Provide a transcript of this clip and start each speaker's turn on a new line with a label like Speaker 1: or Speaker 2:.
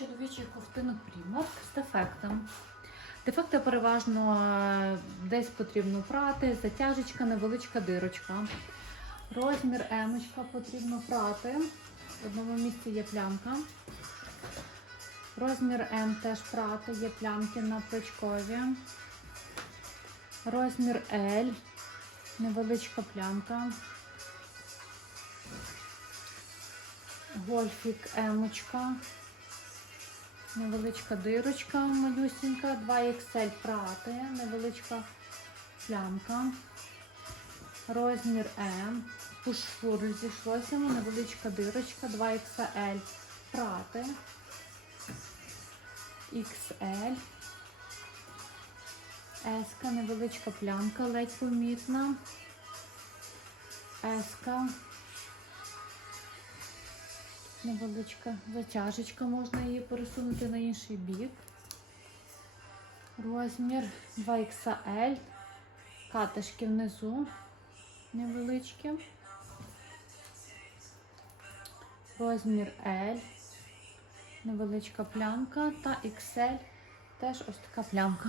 Speaker 1: чоловічий ковтинок Примарк з дефектом. Дефекти переважно е, десь потрібно прати, затяжечка, невеличка дирочка. Розмір емочка потрібно прати. В одному місці є плямка. Розмір М теж прати, є плямки на плечкові. Розмір L, невеличка плямка. Гольфік емочка. Невеличка дирочка малюсінька, 2XL прати, невеличка плямка. Розмір М. Пушфур зійшлося, невеличка дирочка, 2XL прати. XL. Еска, невеличка плямка, ледь помітна. Еска. Невеличка затяжечка, можна її пересунути на інший бік. Розмір 2XL. Катишки внизу невеличкі. Розмір L. Невеличка плямка та XL. Теж ось така плямка.